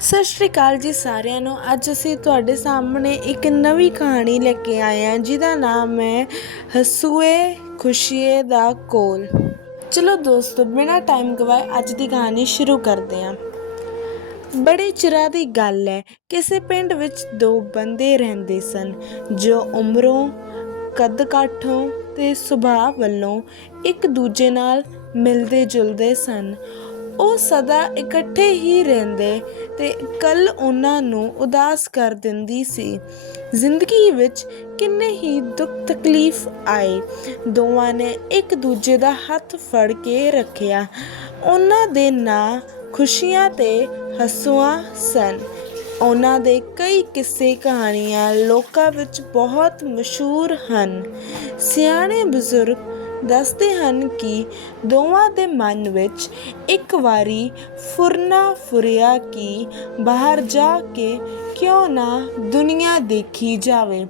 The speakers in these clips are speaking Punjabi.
ਸਤਿ ਸ਼੍ਰੀ ਅਕਾਲ ਜੀ ਸਾਰਿਆਂ ਨੂੰ। ਅੱਜ ਅਸੀਂ ਤੁਹਾਡੇ ਸਾਹਮਣੇ ਇੱਕ ਨਵੀਂ ਕਹਾਣੀ ਲੈ ਕੇ ਆਏ ਹਾਂ, ਜਿਹਦਾ ਨਾਮ ਹੈ ਹਸੂਏ ਖੁਸ਼ੀਏ ਦਾ ਕੋਲ। ਚਲੋ ਦੋਸਤੋ, ਬਿਨਾਂ ਟਾਈਮ ਗਵਾਏ ਅੱਜ ਦੀ ਕਹਾਣੀ ਸ਼ੁਰੂ ਕਰਦੇ ਹਾਂ। ਬੜੇ ਚਿਰਾਂ ਦੀ ਗੱਲ ਹੈ, ਕਿਸੇ ਪਿੰਡ ਵਿੱਚ ਦੋ ਬੰਦੇ ਰਹਿੰਦੇ ਸਨ, ਜੋ ਉਮਰੋਂ ਕੱਦ ਕਾਠੋਂ ਤੇ ਸੁਭਾਅ ਵੱਲੋਂ ਇੱਕ ਦੂਜੇ ਨਾਲ ਮਿਲਦੇ ਜੁਲਦੇ ਸਨ। ਉਹ ਸਦਾ ਇਕੱਠੇ ਹੀ ਰਹਿੰਦੇ ਤੇ ਕੱਲ ਉਹਨਾਂ ਨੂੰ ਉਦਾਸ ਕਰ ਦਿੰਦੀ ਸੀ। ਜ਼ਿੰਦਗੀ ਵਿੱਚ ਕਿੰਨੇ ਹੀ ਦੁੱਖ ਤਕਲੀਫ ਆਏ। ਦੋਵਾਂ ਨੇ ਇੱਕ ਦੂਜੇ ਦਾ ਹੱਥ ਫੜ ਕੇ ਰੱਖਿਆ। ਉਹਨਾਂ ਦੇ ਨਾਂ ਖੁਸ਼ੀਆਂ ਤੇ ਹਸੂਆਂ ਸਨ। ਉਹਨਾਂ ਦੇ ਕਈ ਕਿੱਸੇ ਕਹਾਣੀਆਂ ਲੋਕਾਂ ਵਿੱਚ ਬਹੁਤ ਮਸ਼ਹੂਰ ਹਨ। ਸਿਆਣੇ ਬਜ਼ੁਰਗ ਦੱਸਦੇ ਹਨ ਕਿ ਦੋਵਾਂ ਦੇ ਮਨ ਵਿੱਚ ਇੱਕ ਵਾਰੀ ਫੁਰਨਾ ਫੁਰਿਆ ਕਿ ਬਾਹਰ ਜਾ ਕੇ ਕਿਉਂ ਨਾ ਦੁਨੀਆ ਦੇਖੀ ਜਾਵੇ।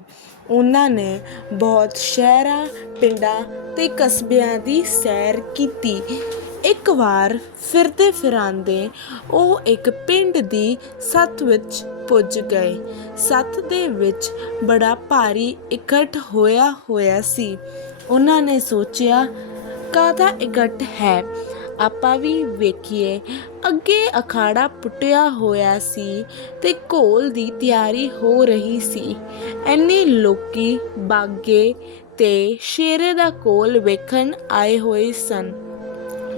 ਉਹਨਾਂ ਨੇ ਬਹੁਤ ਸ਼ਹਿਰਾਂ, ਪਿੰਡਾਂ ਤੇ ਕਸਬਿਆਂ ਦੀ ਸੈਰ ਕੀਤੀ। ਇੱਕ ਵਾਰ ਫਿਰਦੇ ਫਿਰਾਂਦੇ ਉਹ ਇੱਕ ਪਿੰਡ ਦੀ ਸੱਤ ਵਿੱਚ ਪੁੱਜ ਗਏ। ਸੱਤ ਦੇ ਵਿੱਚ ਬੜਾ ਭਾਰੀ ਇਕੱਠ ਹੋਇਆ ਹੋਇਆ ਸੀ। ਉਹਨਾਂ ਨੇ ਸੋਚਿਆ, ਕਾਹਦਾ ਇਕੱਠ ਹੈ? ਆਪਾਂ ਵੀ ਵੇਖੀਏ। ਅੱਗੇ ਅਖਾੜਾ ਪੁੱਟਿਆ ਹੋਇਆ ਸੀ ਤੇ ਘੋਲ ਦੀ ਤਿਆਰੀ ਹੋ ਰਹੀ ਸੀ। ਐਨੇ ਲੋਕੀ ਬਾਗੇ ਤੇ ਸ਼ੇਰੇ ਦਾ ਕੋਲ ਵੇਖਣ ਆਏ ਹੋਏ ਸਨ।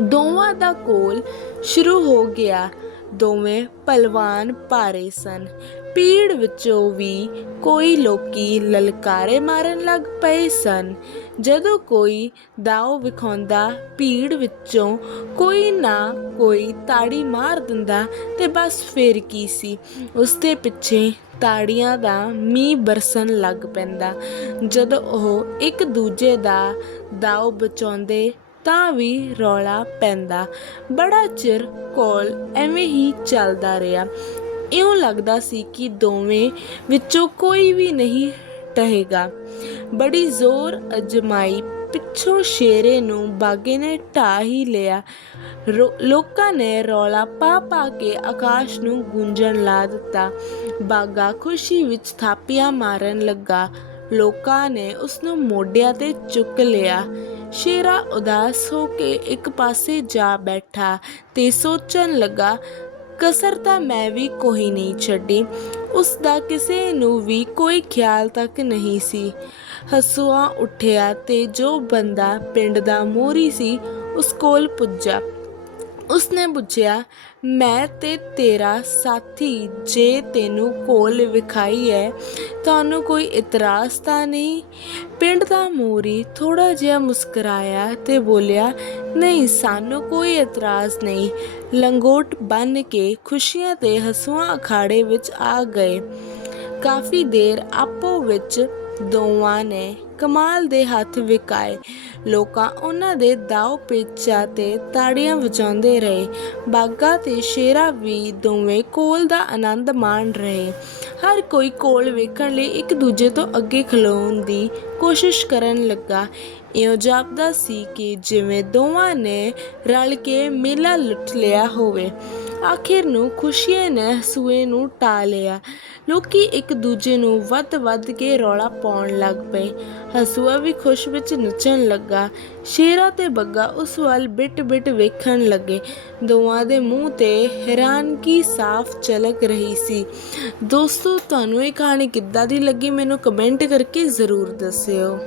ਦੋਵਾਂ ਦਾ ਕੋਲ ਸ਼ੁਰੂ ਹੋ ਗਿਆ। ਦੋਵੇਂ ਪਹਿਲਵਾਨ ਭਾਰੇ ਸਨ। ਪੀੜ ਵਿੱਚੋਂ ਵੀ ਕੋਈ ਲੋਕੀ ਲਲਕਾਰੇ ਮਾਰਨ ਲੱਗ ਪਏ ਸਨ। ਜਦੋਂ ਕੋਈ ਦਾਅ ਵਿਖਾਉਂਦਾ ਭੀੜ ਵਿੱਚੋਂ ਕੋਈ ਨਾ ਕੋਈ ਤਾੜੀ ਮਾਰ ਦਿੰਦਾ ਤੇ ਬਸ ਫੇਰ ਕੀ ਸੀ? ਉਸ ਦੇ ਪਿੱਛੇ ਤਾੜੀਆਂ ਦਾ ਮੀਂਹ ਬਰਸਣ ਲੱਗ ਪੈਂਦਾ। ਜਦੋਂ ਉਹ ਇੱਕ ਦੂਜੇ ਦਾ ਦਾਅ ਬਚਾਉਂਦੇ ਤਾਂ ਵੀ ਰੌਲਾ ਪੈਂਦਾ। ਬੜਾ ਚਿਰ ਕੋਲ ਐਵੇਂ ਹੀ ਚੱਲਦਾ ਰਿਹਾ। ਇਉਂ ਲੱਗਦਾ ਸੀ ਕਿ ਦੋਵੇਂ ਵਿੱਚੋਂ ਕੋਈ ਵੀ ਨਹੀਂ ਟਹੇਗਾ। ਬੜੀ ਜ਼ੋਰ ਅਜਮਾਈ ਪਿੱਛੋਂ ਸ਼ੇਰੇ ਨੂੰ ਬਾਗੇ ਨੇ ਢਾਹ ਹੀ ਲਿਆ। ਰੋ- ਲੋਕਾਂ ਨੇ ਰੌਲਾ ਪਾ ਪਾ ਕੇ ਆਕਾਸ਼ ਨੂੰ ਗੂੰਜਣ ਲਾ ਦਿੱਤਾ। ਬਾਗਾ ਖੁਸ਼ੀ ਵਿੱਚ ਥਾਪੀਆਂ ਮਾਰਨ ਲੱਗਾ। ਲੋਕਾਂ ਨੇ ਉਸ ਨੂੰ ਮੋਢਿਆਂ ਤੇ ਚੁੱਕ ਲਿਆ। ਸ਼ੇਰਾ ਉਦਾਸ ਹੋ ਕੇ ਇੱਕ ਪਾਸੇ ਜਾ ਬੈਠਾ ਤੇ ਸੋਚਣ ਲੱਗਾ, ਕਸਰ ਤਾਂ ਮੈਂ ਵੀ ਕੋਈ ਨਹੀਂ ਛੱਡੀ। ਉਸ ਦਾ ਕਿਸੇ ਨੂੰ ਵੀ ਕੋਈ ਖਿਆਲ ਤੱਕ ਨਹੀਂ ਸੀ। ਹਸੂਆ ਉੱਠਿਆ ਤੇ ਜੋ ਬੰਦਾ ਪਿੰਡ ਦਾ ਮੋਰੀ ਸੀ, ਉਸ ਕੋਲ ਪੁੱਜਾ। ਉਸਨੇ ਪੁੱਛਿਆ, ਮੈਂ ਤੇ ਤੇਰਾ ਸਾਥੀ ਜੇ ਤੈਨੂੰ ਕੋਲ ਵਿਖਾਈ ਹੈ ਤੁਹਾਨੂੰ ਕੋਈ ਇਤਰਾਜ਼ ਤਾਂ ਨਹੀਂ? ਪਿੰਡ ਦਾ ਮੋਰੀ ਥੋੜਾ ਜਿਹਾ ਮੁਸਕਰਾਇਆ ਤੇ ਬੋਲਿਆ, ਨਹੀਂ, ਸਾਨੂੰ ਕੋਈ ਇਤਰਾਜ਼ ਨਹੀਂ। ਲੰਗੋਟ ਬੰਨ ਕੇ ਖੁਸ਼ੀਆਂ ਤੇ ਹਸੂਆਂ ਅਖਾੜੇ ਵਿੱਚ ਆ ਗਏ। ਕਾਫੀ ਦੇਰ ਆਪੋ ਵਿੱਚ ਦੋਵਾਂ ਨੇ ਕਮਾਲ ਦੇ ਹੱਥ ਵਿਕਾਏ ਲੋਕਾਂ ਉਹਨਾਂ ਦੇ ਦਾਅ ਪੇਚਾ ਤੇ ਤਾੜੀਆਂ ਵਜਾਉਂਦੇ ਰਹੇ। ਬਾਗਾ ਤੇ ਸ਼ੇਰਾ ਵੀ ਦੋਵੇਂ ਕੋਲ ਦਾ ਆਨੰਦ ਮਾਣ ਰਹੇ। ਹਰ ਕੋਈ ਕੋਲ ਵੇਖਣ ਲਈ ਇੱਕ ਦੂਜੇ ਤੋਂ ਅੱਗੇ ਖਲੋਣ ਦੀ ਕੋਸ਼ਿਸ਼ ਕਰਨ ਲੱਗਾ। ਇਉਂ ਜਾਪਦਾ ਸੀ ਕਿ ਜਿਵੇਂ ਦੋਵਾਂ ਨੇ ਰਲ ਕੇ ਮੇਲਾ ਲੁੱਟ ਲਿਆ ਹੋਵੇ। ਆਖਿਰ ਨੂੰ ਖੁਸ਼ੀਏ ਨੇ ਸੂਏ ਨੂੰ ਟਾ ਲਿਆ। ਲੋਕੀ ਇੱਕ ਦੂਜੇ ਨੂੰ ਵੱਧ ਵੱਧ ਕੇ ਰੌਲਾ ਪਾਉਣ ਲੱਗ ਪਏ। ਹਸੂਆ ਵੀ ਖੁਸ਼ ਵਿੱਚ ਨੱਚਣ ਲੱਗਾ। ਸ਼ੇਰਾ ਤੇ ਬੱਗਾ ਉਸ ਵੱਲ ਬਿਟ ਬਿਟ ਵੇਖਣ ਲੱਗੇ। ਦੋਵਾਂ ਦੇ ਮੂੰਹ ਤੇ ਹੈਰਾਨਗੀ ਸਾਫ਼ ਝਲਕ ਰਹੀ ਸੀ। ਦੋਸਤੋ, ਤੁਹਾਨੂੰ ਇਹ ਕਹਾਣੀ ਕਿੱਦਾਂ ਦੀ ਲੱਗੀ ਮੈਨੂੰ ਕਮੈਂਟ ਕਰਕੇ ਜ਼ਰੂਰ ਦੱਸਿਓ।